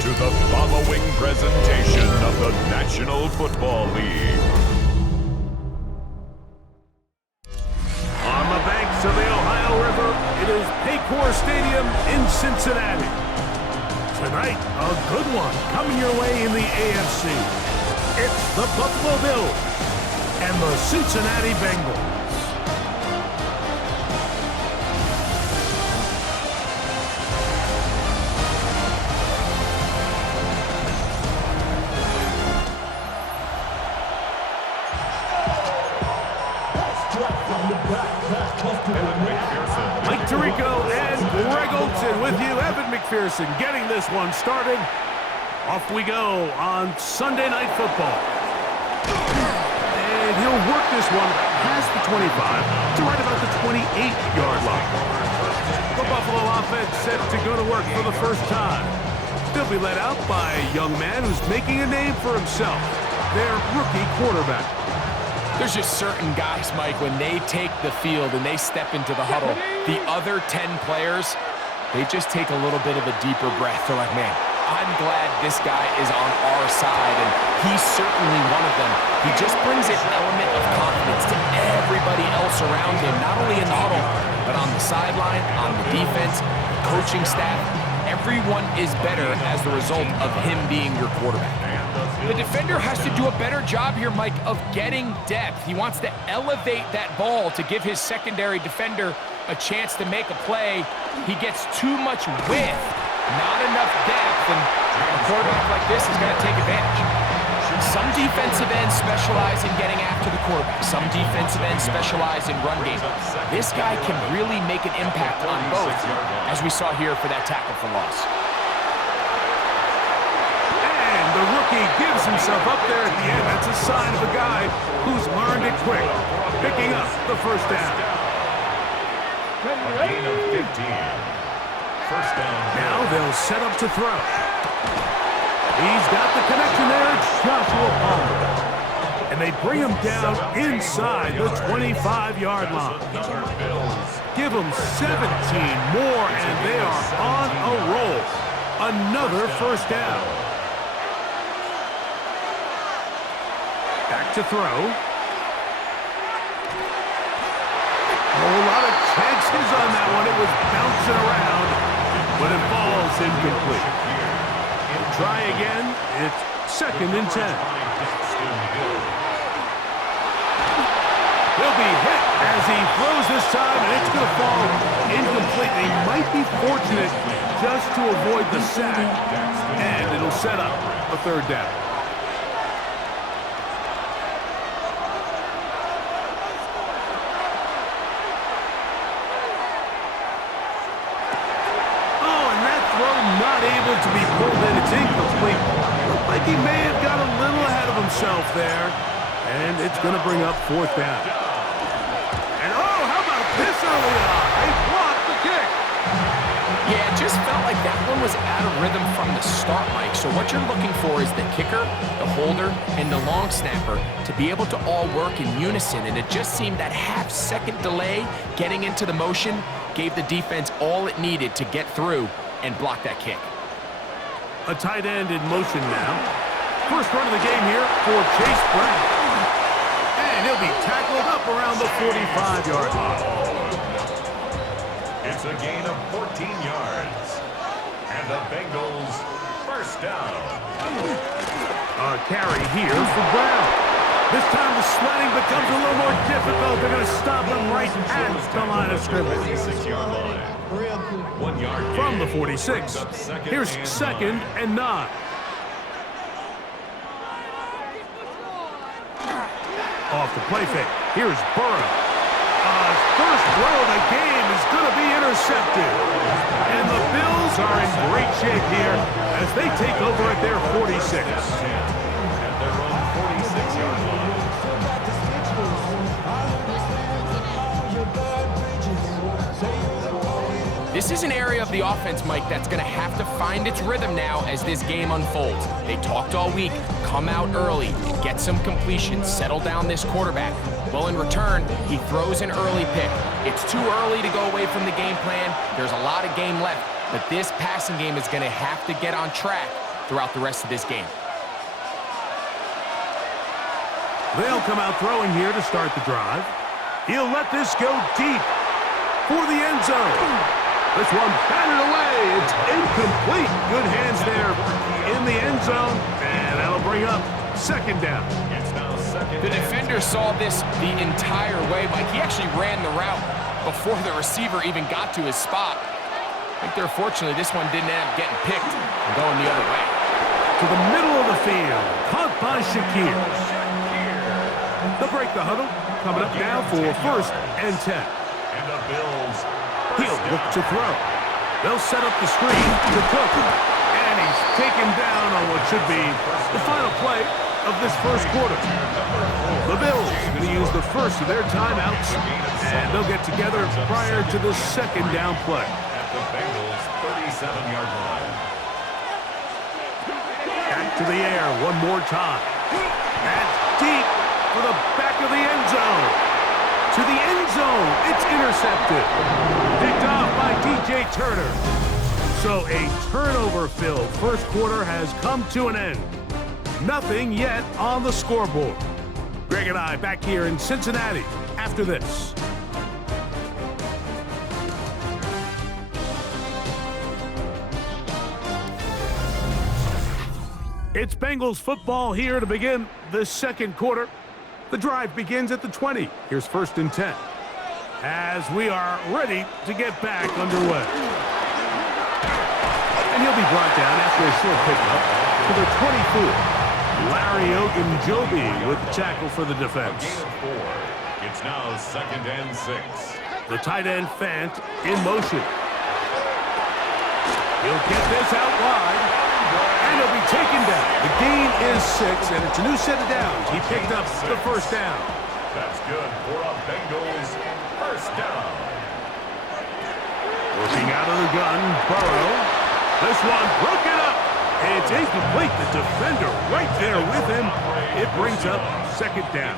to the following presentation of the National Football League. On the banks of the Ohio River, it is Paycor Stadium in Cincinnati. Tonight, a good one coming your way in the AFC. It's the Buffalo Bills and the Cincinnati Bengals. Mike Tirico and Greg Olson with you. Evan McPherson getting this one started. Off we go on Sunday Night Football. And he'll work this one past the 25 to right about the 28-yard line. The Buffalo offense set to go to work for the first time. They'll be led out by a young man who's making a name for himself, their rookie quarterback. There's just certain guys, Mike, when they take the field and they step into the huddle, the other 10 players, they just take a little bit of a deeper breath. They're like, man, I'm glad this guy is on our side, and he's certainly one of them. He just brings an element of confidence to everybody else around him, not only in the huddle, but on the sideline, on the defense, the coaching staff. Everyone is better as the result of him being your quarterback. The defender has to do a better job here, Mike, of getting depth. He wants to elevate that ball to give his secondary defender a chance to make a play. He gets too much width, not enough depth, and a quarterback like this is going to take advantage. Some defensive ends specialize in getting after the quarterback. Some defensive ends specialize in run game. This guy can really make an impact on both, as we saw here for that tackle for loss. The rookie gives himself up there at the end. That's a sign of a guy who's learned it quick, picking up the first down. A gain of 15. First down. Now they'll set up to throw. He's got the connection there. It's Joshua Palmer. And they bring him down inside the 25-yard line. Give them 17 more, and they are on a roll. Another first down. Back to throw. A whole lot of chances on that one. It was bouncing around, but it falls incomplete. Try again. It's 2nd and 10. He'll be hit as he throws this time, and it's going to fall incomplete. They might be fortunate just to avoid the sack, and it'll set up a 3rd down. Able to be pulled in. It's incomplete. Looked like he may have got a little ahead of himself there. And it's going to bring up 4th down. And oh, how about this early on? They blocked the kick. Yeah, it just felt like that one was out of rhythm from the start, Mike. So what you're looking for is the kicker, the holder, and the long snapper to be able to all work in unison. And it just seemed that half-second delay getting into the motion gave the defense all it needed to get through and block that kick. A tight end in motion now. First run of the game here for Chase Brown. And he'll be tackled up around the 45-yard line. It's a gain of 14 yards. And the Bengals first down. A carry here for Brown. This time the sledding becomes a little more difficult. They're going to stop him right at the line of scrimmage. 46-yard line. 1 yard gain. From the 46. Here's 2nd and 9. Off the play fake. Here's Burrow. First throw of the game is going to be intercepted. And the Bills are in great shape here as they take over at their 46. At their own 46-yard line. This is an area of the offense, Mike, that's going to have to find its rhythm now as this game unfolds. They talked all week, come out early, get some completions, settle down this quarterback. Well, in return, he throws an early pick. It's too early to go away from the game plan. There's a lot of game left, but this passing game is going to have to get on track throughout the rest of this game. They'll come out throwing here to start the drive. He'll let this go deep for the end zone. This one batted away. It's incomplete. Good hands there in the end zone, and that'll bring up second down. The defender saw this the entire way, Mike. He actually ran the route before the receiver even got to his spot. I think fortunately, this one didn't end up getting picked and going the other way. To the middle of the field, caught by Shakir. They'll break the huddle. Coming up now for first and 10. And the Bills. He'll look to throw. They'll set up the screen to Cook. And he's taken down on what should be the final play of this first quarter. The Bills going to use the first of their timeouts, and they'll get together prior to the second down play. At the Bengals' 37-yard line. Back to the air one more time. That's deep for the back of the end zone. To the end zone, it's intercepted. Picked off by DJ Turner. So a turnover-filled first quarter has come to an end. Nothing yet on the scoreboard. Greg and I back here in Cincinnati after this. It's Bengals football here to begin the second quarter. The drive begins at the 20. Here's first and 10. As we are ready to get back underway. And he'll be brought down after a short pickup to the 24. Larry Ogunjobi with the tackle for the defense. A gain of 4. It's now second and 6. The tight end Fant in motion. He'll get this out wide. And he'll be taken down. The gain is 6, and it's a new set of downs. He picked up the first down. That's good for a Bengals first down. Working out of the gun, Burrow. This one broken up. It's incomplete. The defender right there with him. It brings up second down.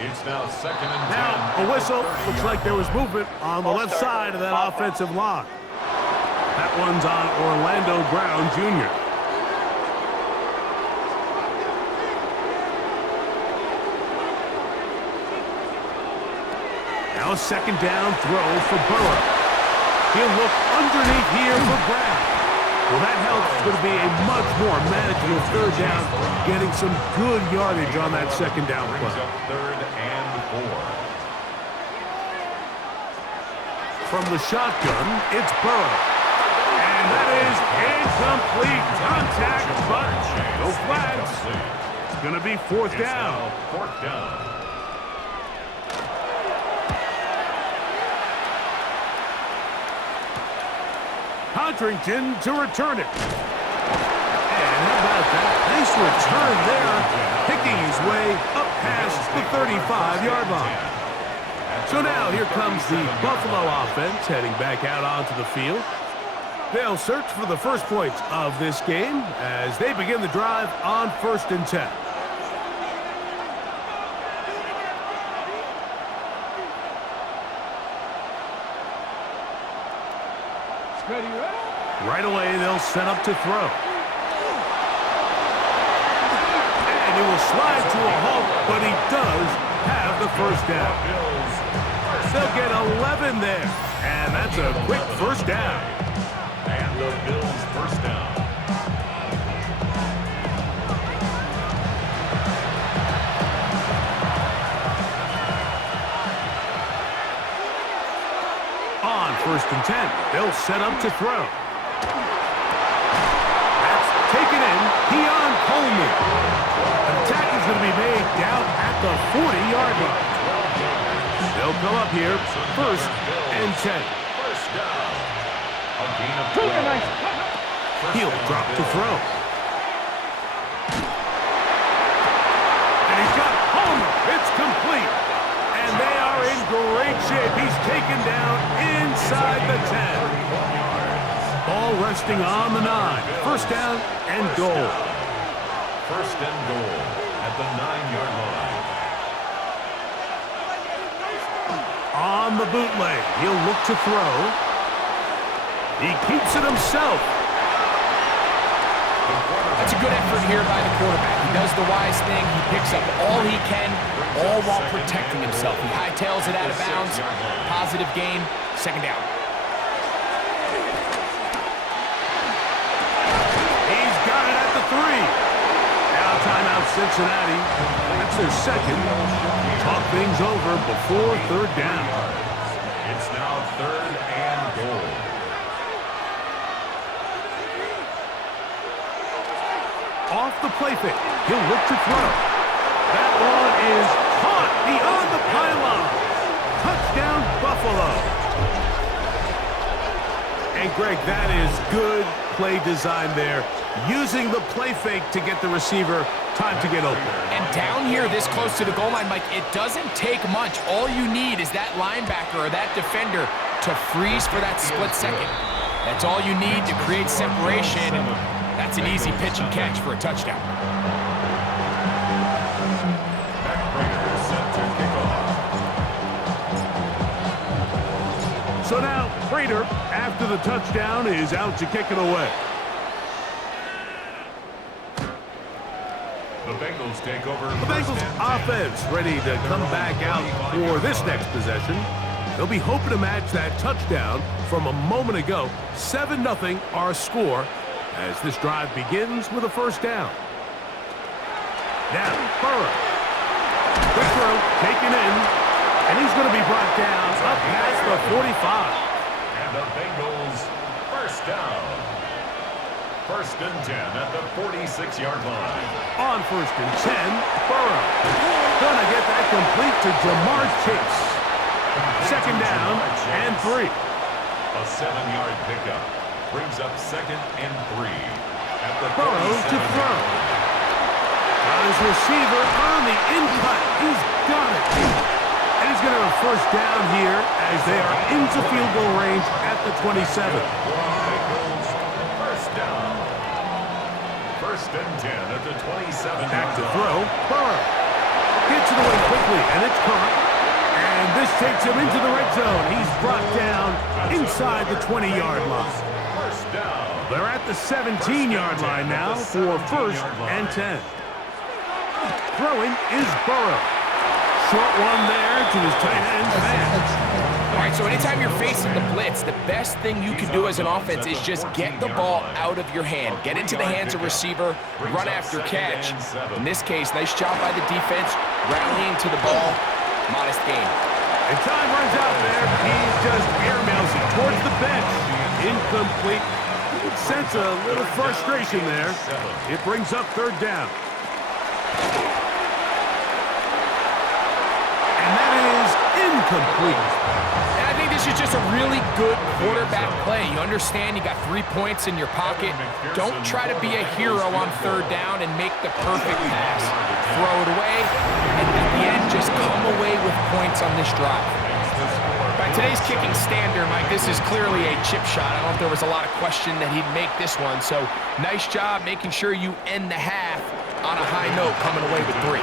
It's now second and 10. Now a whistle. Looks like there was movement on the left side of that offensive line. That one's on Orlando Brown, Jr. Now a second down throw for Burrow. He'll look underneath here for Brown. Well, that helps. It's going to be a much more manageable third down, getting some good yardage on that second down play. Third and 4. From the shotgun, it's Burrow. And that is incomplete contact, but no flags. It's going to be fourth down. Fourth down. Codrington to return it. And how about that? Nice return there, picking his way up past the 35-yard line. So now here comes the Buffalo offense heading back out onto the field. They'll search for the first points of this game as they begin the drive on first and 10. Right away, they'll set up to throw. And he will slide to a halt, but he does have the first down. They'll get 11 there, and that's a quick first down. And the Bills first down. On first and 10, they'll set up to throw. That's taken in. Keon Coleman. An attack is going to be made down at the 40-yard line. They'll come up here first and 10. First down. A gain of 12. He'll drop to throw. And he's got Homer. It's complete. And they are in great shape. He's taken down inside the 10. Ball resting on the 9. First down and goal. First and goal at the 9-yard line. On the bootleg, he'll look to throw. He keeps it himself. That's a good effort here by the quarterback. He does the wise thing. He picks up all he can, all while protecting himself. He hightails it out of bounds. Positive gain. Second down. He's got it at the 3. Now timeout Cincinnati. That's their second. Talk things over before third down. It's now 3rd and goal. Off the play fake. He'll look to throw. That one is caught beyond the pylon. Touchdown, Buffalo. And Greg, that is good play design there. Using the play fake to get the receiver time to get open. And down here this close to the goal line, Mike, it doesn't take much. All you need is that linebacker or that defender to freeze for that split second. That's all you need to create separation. And that's an easy pitch and catch for a touchdown. So now, Prater, after the touchdown, is out to kick it away. The Bengals take over. The Bengals offense ready to come back out for this next possession. They'll be hoping to match that touchdown from a moment ago. 7-0 our score as this drive begins with a first down. Now, Burrow. Quick throw, taken in, and he's going to be brought down up past the 45. And the Bengals first down. 1st and 10 at the 46-yard line. On 1st and 10, Burrow. Gonna get that complete to Jamar Chase. 2nd down and 3. A 7-yard pickup brings up 2nd and 3 at the Burrow to throw. Got his receiver on the in-cut. He's got it. And he's going to have a first down here as they are into field goal range at the 27. Bengals first down. 1st and 10 at the 27. Back to throw. Burrow gets it away quickly, and it's caught. And this takes him into the red zone. He's brought down inside the 20-yard line. First down. They're at the 17-yard line now for 1st and 10. Throwing is Burrow. Short one there to his tight end, man. All right, so anytime you're facing the blitz, the best thing you can do as an offense is just get the ball out of your hand. Get into the hands of receiver, run after catch. In this case, nice job by the defense, rallying to the ball. Modest gain. And time runs out there. He just airmails it towards the bench. Incomplete. You can sense a little frustration there. It brings up 3rd down. And that is incomplete. And I think this is just a really good quarterback play. You understand you got 3 points in your pocket. Don't try to be a hero on 3rd down and make the perfect pass. Throw it away, and at the end, just come away with points on this drive. By today's kicking standard, Mike, this is clearly a chip shot. I don't know if there was a lot of question that he'd make this one. So nice job making sure you end the half on a high note, coming away with 3.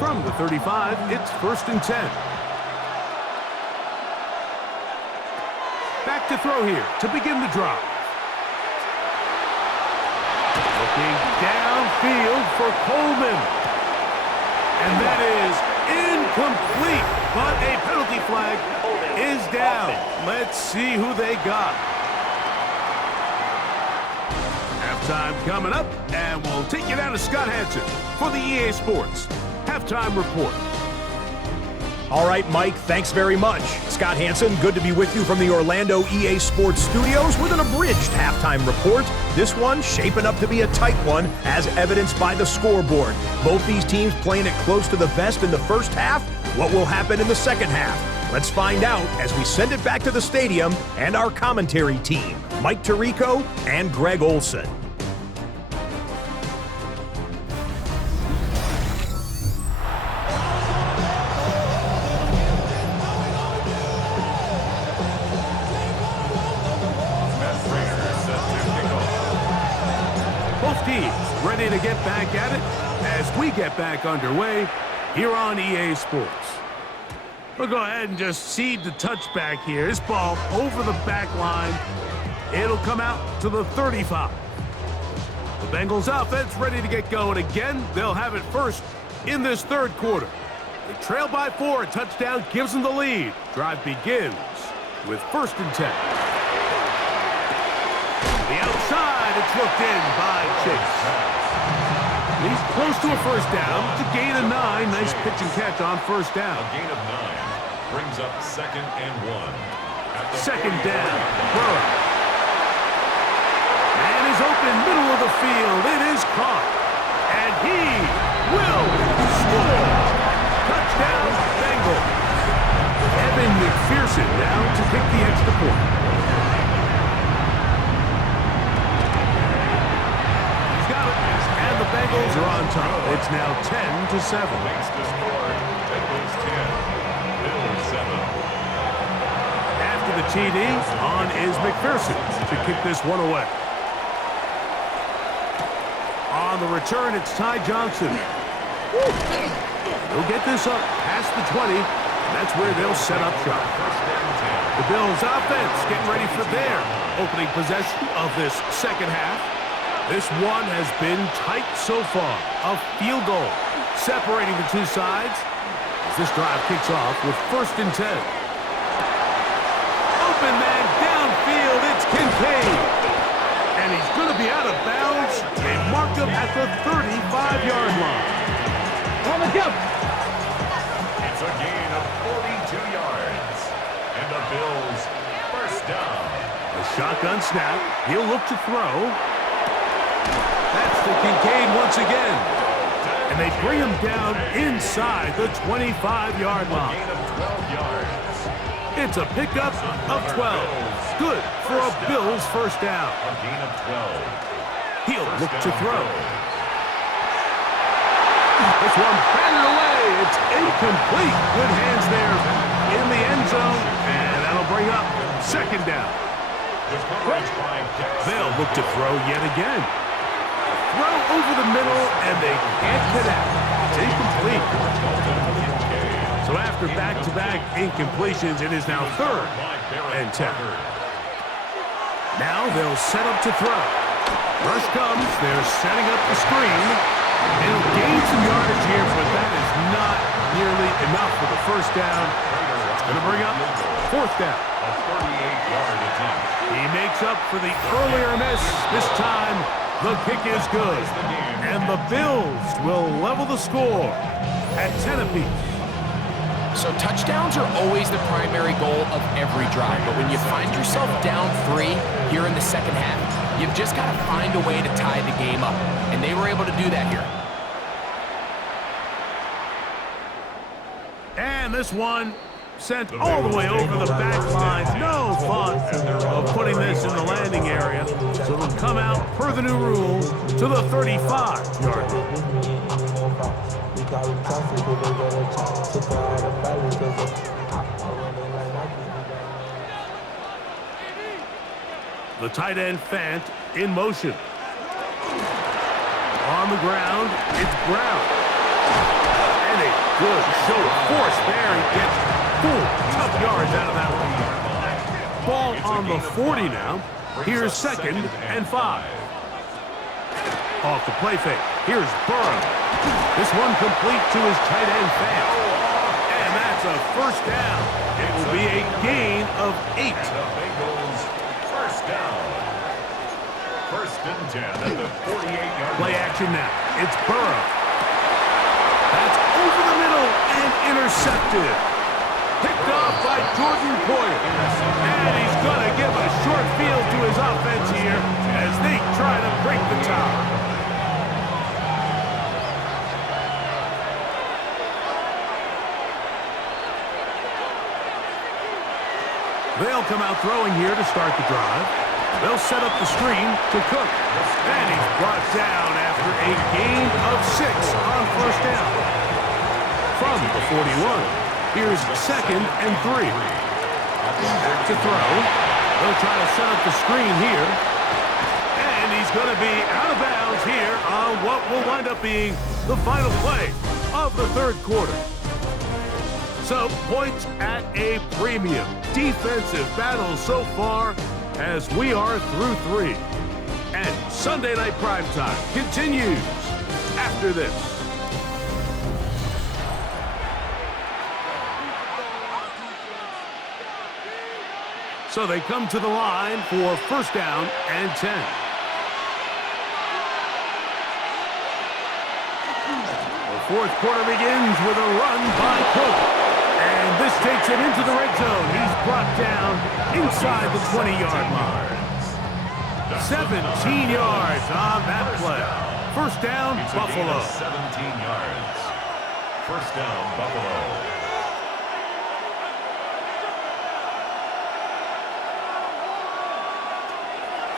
From the 35, it's 1st and 10. Back to throw here to begin the drive. Looking downfield for Coleman. And that is incomplete, but a penalty flag is down. Let's see who they got. Halftime coming up, and we'll take you down to Scott Hansen for the EA Sports Halftime Report. All right, Mike, thanks very much. Scott Hansen, good to be with you from the Orlando EA Sports Studios with an abridged halftime report. This one shaping up to be a tight one, as evidenced by the scoreboard. Both these teams playing it close to the vest in the first half. What will happen in the second half? Let's find out as we send it back to the stadium and our commentary team, Mike Tirico and Greg Olson. Both teams ready to get back at it. as we get back underway here on EA Sports. We'll go ahead and just seed the touchback here. This ball over the back line. It'll come out to the 35. The Bengals offense ready to get going again. They'll have it first in this third quarter. They trail by 4. A touchdown gives them the lead. Drive begins with 1st and 10. The outside, it's looked in by Chase. He's close to a first down. It's a gain of 9. Nice pitch and catch on first down. A gain of 9 brings up 2nd and 1. Second down. Burrow. And is open middle of the field. It is caught. And he will score. Touchdown, Bengals. Evan McPherson now to kick the extra point. He's got it. And the Bengals are on top. It's now 10-7. Makes the score. Bengals 10. Bills 7. After the TD, on is McPherson to kick this one away. On the return, it's Ty Johnson. He'll get this up past the 20. And that's where they'll set up shop. The Bills offense getting ready for their opening possession of this second half. This one has been tight so far. A field goal separating the two sides as this drive kicks off with 1st and 10. Open man downfield, it's Kincaid. And he's going to be out of bounds. They marked him at the 35-yard line. It's a gain of 42 yards. And the Bills first down. A shotgun snap. He'll look to throw. That's to Kincaid once again. And they bring him down inside the 25-yard line. A gain of 12 yards. It's a pickup of 12. Good for a Bills first down. A gain of 12. He'll look to throw. This one batted away. It's incomplete. Good hands there in the end zone. And that'll bring up 2nd down. They'll look to throw yet again. Throw over the middle, and they can't connect. It's incomplete. So after back-to-back incompletions, it is now 3rd and 10. Now they'll set up to throw. Rush comes. They're setting up the screen. It'll gain some yardage here, but that is not nearly enough for the first down. It's going to bring up 4th down. A 38-yard attempt. He makes up for the earlier miss. This time, the kick is good. And the Bills will level the score at 10 apiece. So touchdowns are always the primary goal of every drive. But when you find yourself down 3 here in the second half, you've just got to find a way to tie the game up. And they were able to do that here. And this one sent all the way over the back line. No thought of putting this in the landing area. So it'll come out, per the new rule, to the 35-yard line. The tight end Fant in motion. On the ground, it's Brown. And a good show of force there. He gets 4 tough yards out of that one. Ball on the 40 now. Here's 2nd and 5. Off the play fake. Here's Burrow. This one complete to his tight end Fant. And that's a first down. It will be a gain of 8. First down. 1st and 10 at the 48-yard line. Play action now. It's Burrow. That's over the middle and intercepted. Picked off by Jordan Poyer. And he's going to give a short field to his offense here as they try to break the tie. They'll come out throwing here to start the drive. They'll set up the screen to Cook. And he's brought down after a gain of 6 on first down. From the 41, here's 2nd and 3. Back to throw. They'll try to set up the screen here. And And he's going to be out of bounds here on what will wind up being the final play of the third quarter. So, points at a premium. Defensive battle so far as we are through 3. And Sunday Night Primetime continues after this. So they come to the line for first down and 10. The fourth quarter begins with a run by Cook. And this takes him into the red zone. He's brought down inside the 20-yard line. 17 yards on that play. First down, Buffalo. 17 yards. First down, Buffalo.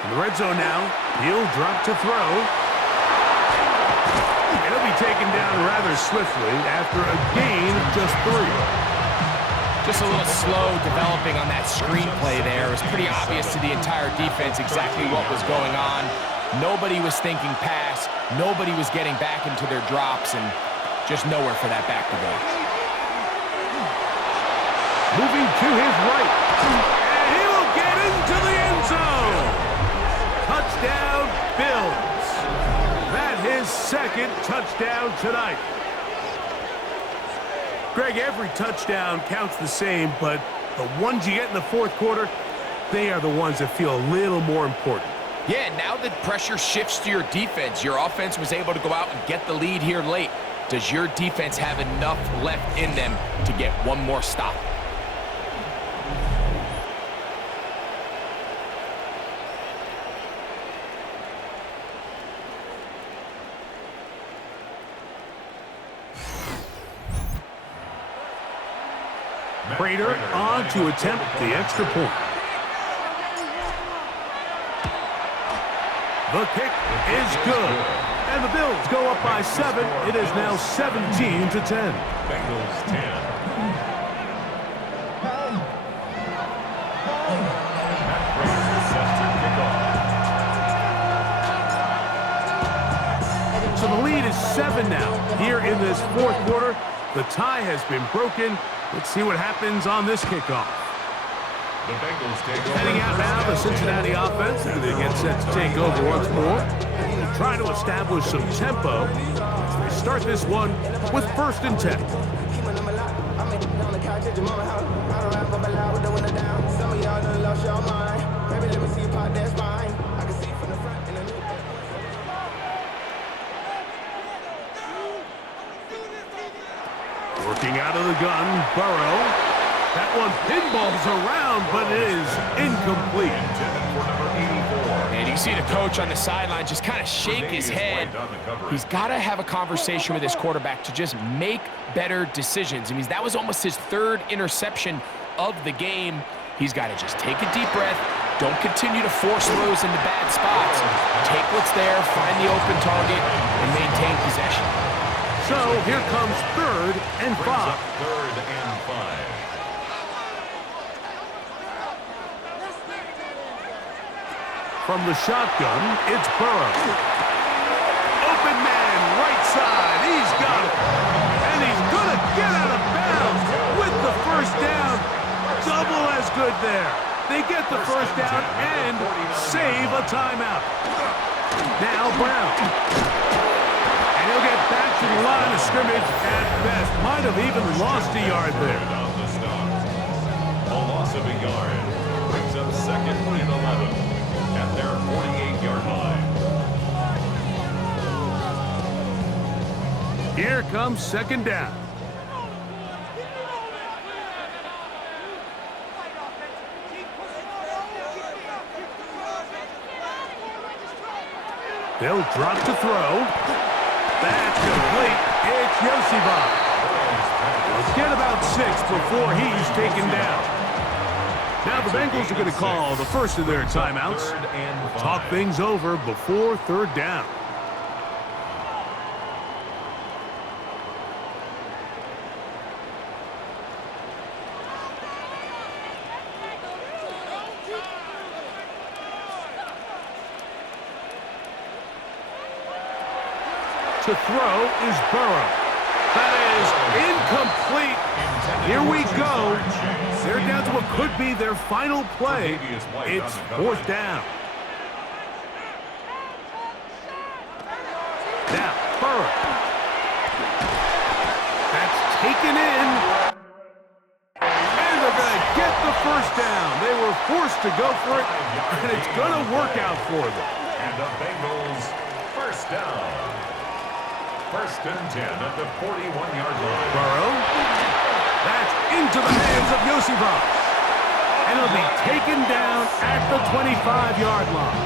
In the red zone now, he'll drop to throw. He'll be taken down rather swiftly after a gain of just 3. Just a little slow developing on that screenplay there. It was pretty obvious to the entire defense exactly what was going on. Nobody was thinking pass. Nobody was getting back into their drops, and just nowhere for that back to go. Moving to his right. And he will get into the end zone. Touchdown, Bills. That his second touchdown tonight. Greg, every touchdown counts the same, but the ones you get in the fourth quarter, they are the ones that feel a little more important. Yeah, now the pressure shifts to your defense. Your offense was able to go out and get the lead here late. Does your defense have enough left in them to get one more stop? Prater on to attempt the extra point. The kick is good. And the Bills go up by 7. It is now 17-10. Bengals 10. Matt Prater set to kick off. So the lead is 7 now. Here in this fourth quarter, the tie has been broken. Let's see what happens on this kickoff. The Bengals take over. Heading out now, the Cincinnati offense, and they get set to take over once more. They'll try to establish some tempo as they start this one with first and 10. Working out of the gun, Burrow. That one pinballs around, but it is incomplete. And you see the coach on the sideline just kind of shake his head. He's got to have a conversation with his quarterback to just make better decisions. I mean, that was almost his 3rd interception of the game. He's got to just take a deep breath. Don't continue to force throws into bad spots. Take what's there, find the open target, and maintain possession. So here comes 3rd and 5. 3rd and 5. From the shotgun, it's Burrow. Open man, right side. He's got it. And he's going to get out of bounds with the first down. Double as good there. They get the first down and save a timeout. Now Brown. And he'll get back to the line of scrimmage at best. Might have even lost a yard there. A loss of a yard brings up 2nd and 11 at their 48-yard line. Here comes 2nd down. They'll drop to throw. That's complete. It's Yosibov. We'll get about 6 before he's taken down. Now the Bengals are going to call the first of their timeouts. Talk things over before 3rd down. To throw is Burrow. That is incomplete. Here we go. They're down to what could be their final play. It's fourth down. Now, Burrow. That's taken in. And they're going to get the first down. They were forced to go for it, and it's going to work out for them. And the Bengals first down. First and 10 at the 41-yard line. Burrow. That's into the hands of Yosibas. And it'll be taken down at the 25-yard line.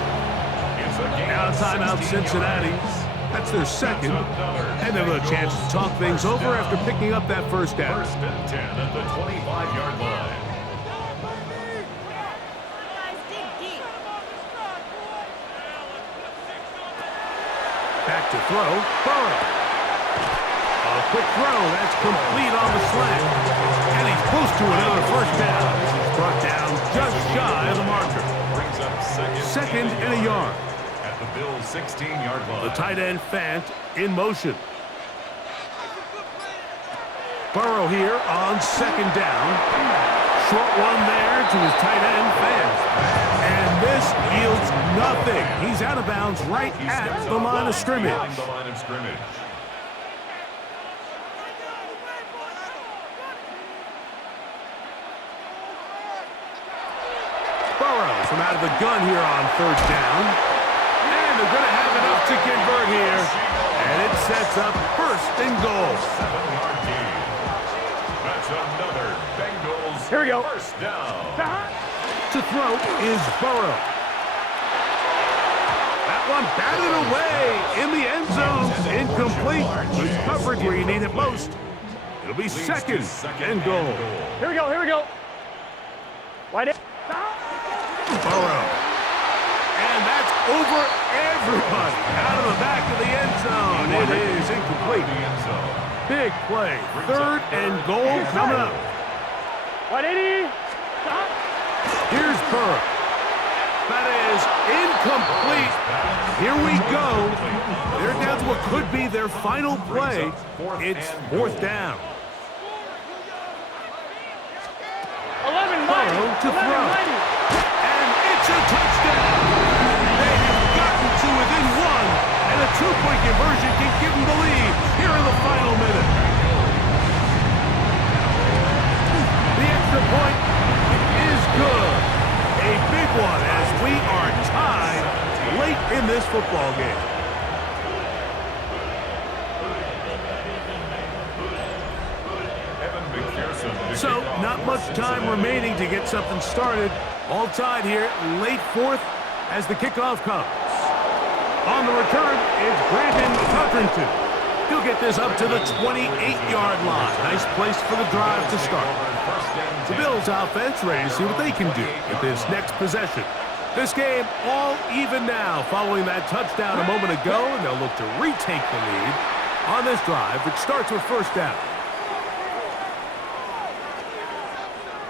Now timeout Cincinnati. That's their second. And they'll have a chance to talk things over after picking up that first down. First and 10 at the 25-yard line. Back to throw. Burrow. A quick throw. That's complete on the slant. And he's close to another first down. He's brought down just shy of the marker. Brings up Second and a yard. At the Bills' 16-yard line. The tight end Fant in motion. Burrow here on second down. Short one there to his tight end Fant. And this yields nothing. He's out of bounds right at the line of scrimmage. Burrow from out of the gun here on third down. And they're going to have enough to convert here. And it sets up first and goal. 7-yard gain. That's another Bengals Here we go. First down. To throw is Burrow. That one batted away in the end zone. Incomplete. Good coverage where you need it most. It'll be second and goal. Here we go, here we go. Wide in. Burrow. And that's over everybody. Out of the back of the end zone. It is incomplete. Big play. Third and goal coming up. 180. Here's Burrow. That is incomplete. Here we go. They're down to what could be their final play. It's fourth down. 11, Burrow to throw. And it's a touchdown. They have gotten to within one. And a two-point conversion can give them the lead here in the final minute. The extra point is good. A big one as we are tied late in this football game. So, not much time remaining to get something started. All tied here, late fourth as the kickoff comes. On the return is Brandon Covington. He'll get this up to the 28-yard line. Nice place for the drive to start. The Bills offense ready to see what they can do with this next possession. This game all even now following that touchdown a moment ago, and they'll look to retake the lead on this drive, which starts with first down.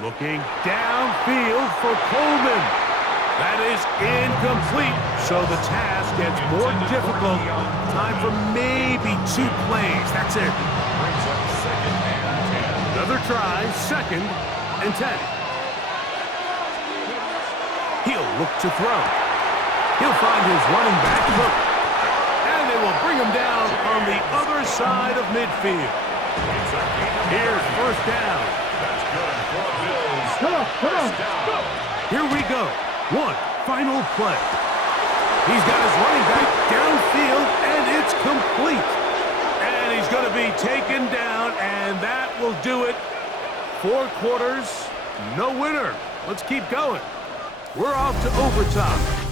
Looking downfield for Coleman. That is incomplete, so the task gets more difficult. Time for maybe 2 plays. That's it. Another try, second and 10. He'll look to throw. He'll find his running back, Cook. And they will bring him down on the other side of midfield. Here's first down. Come on. Here we go. One final play. He's got his running back downfield, and it's complete. And he's going to be taken down, and that will do it. 4 quarters, no winner. Let's keep going. We're off to overtime.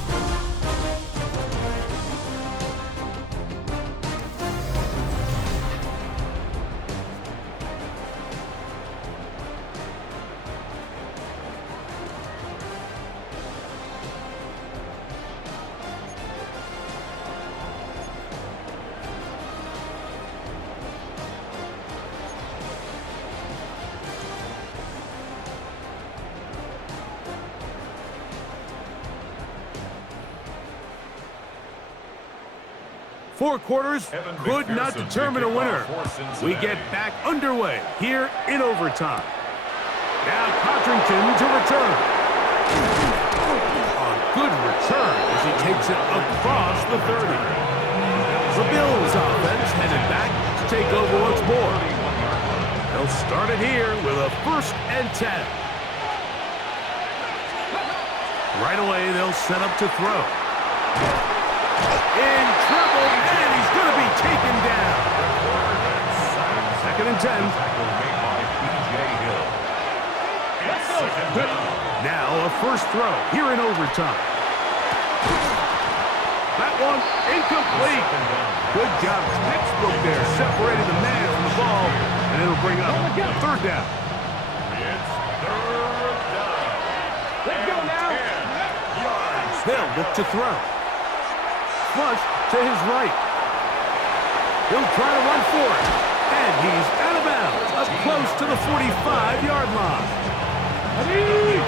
4 quarters could not determine a winner. We get back underway here in overtime. Now Cotrington to return. A good return as he takes it across the 30. The Bills offense headed back to take over once more. They'll start it here with a 1st and 10. Right away, they'll set up to throw. In trouble, and he's going to be taken down. 2nd and 10. Now a 1st throw here in overtime. That one incomplete. Good job, textbook there, separating the man from the ball, and it'll bring up 3rd down. It's 3rd down. Let's go now. They'll look to throw. Flush to his right. He'll try to run for it. And he's out of bounds, up close to the 45-yard line.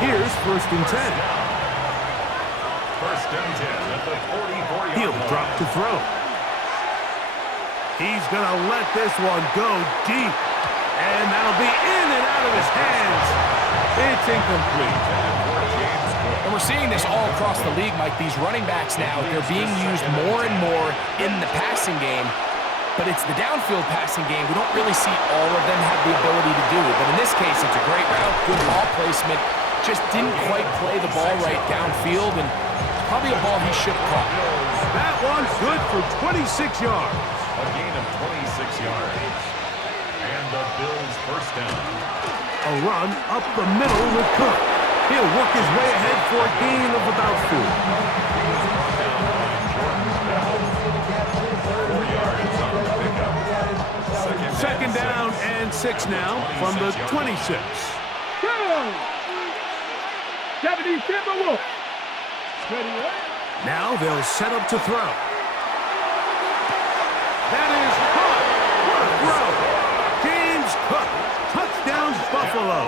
Here's 1st and 10. 1st and 10 at the 44-yard line. He'll drop to throw. He's going to let this one go deep. And that'll be in and out of his hands. It's incomplete. And we're seeing this all across the league, Mike. These running backs now, they're being used more and more in the passing game. But it's the downfield passing game. We don't really see all of them have the ability to do it. But in this case, it's a great route, good ball placement. Just didn't quite play the ball right downfield, and probably a ball he should have caught. That one's good for 26 yards. A gain of 26 yards. And the Bills' 1st down. A run up the middle with Cook. He'll work his way ahead for a gain of about 4. 2nd down and 6 now from the 26. Now they'll set up to throw. That is caught. What a throw. James Cook. Touchdown, Buffalo.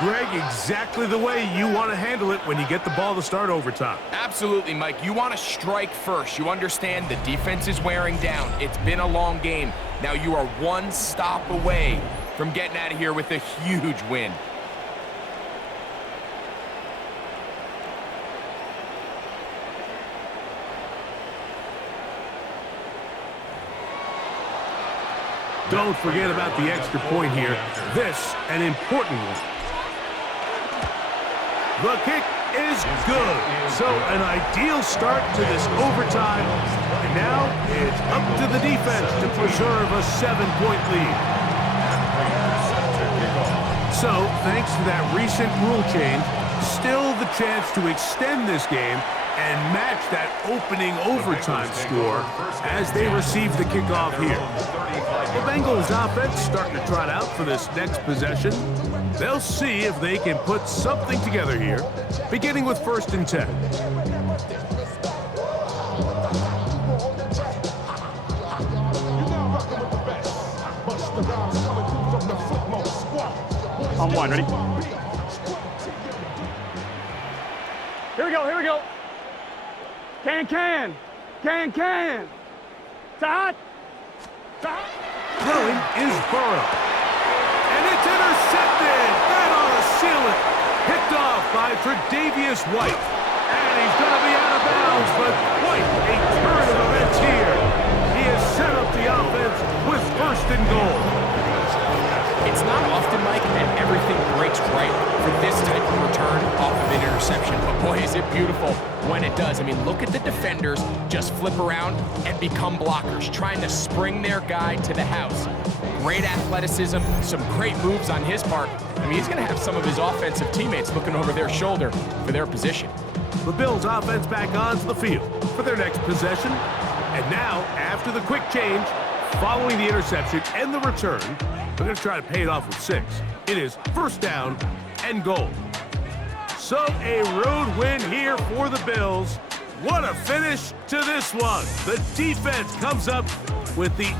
Greg, exactly the way you want to handle it when you get the ball to start overtime. Absolutely, Mike. You want to strike first. You understand the defense is wearing down. It's been a long game. Now you are 1 stop away from getting out of here with a huge win. Don't forget about the extra point here. This, an important one. The kick is good. So an ideal start to this overtime. And now it's up to the defense to preserve a 7-point lead. So thanks to that recent rule change, still the chance to extend this game and match that opening overtime score as they receive the kickoff here. The Bengals offense starting to trot out for this next possession. They'll see if they can put something together here, beginning with 1st and 10. On 1, ready? Here we go. Can. Side. Throwing is Burrow. And it's intercepted. That ought to seal it. Picked off by Tre'Davious White. And he's going to be out of bounds, but quite a turn of events here. He has set up the offense with 1st and goal. It's not often, Mike, that everything breaks right for this type of return off of an interception. But boy, is it beautiful when it does. I mean, look at the defenders just flip around and become blockers, trying to spring their guy to the house. Great athleticism, some great moves on his part. I mean, he's going to have some of his offensive teammates looking over their shoulder for their position. The Bills offense back onto the field for their next possession. And now, after the quick change, following the interception and the return, they're going to try to pay it off with 6. It is 1st down and goal. So a road win here for the Bills. What a finish to this one. The defense comes up with the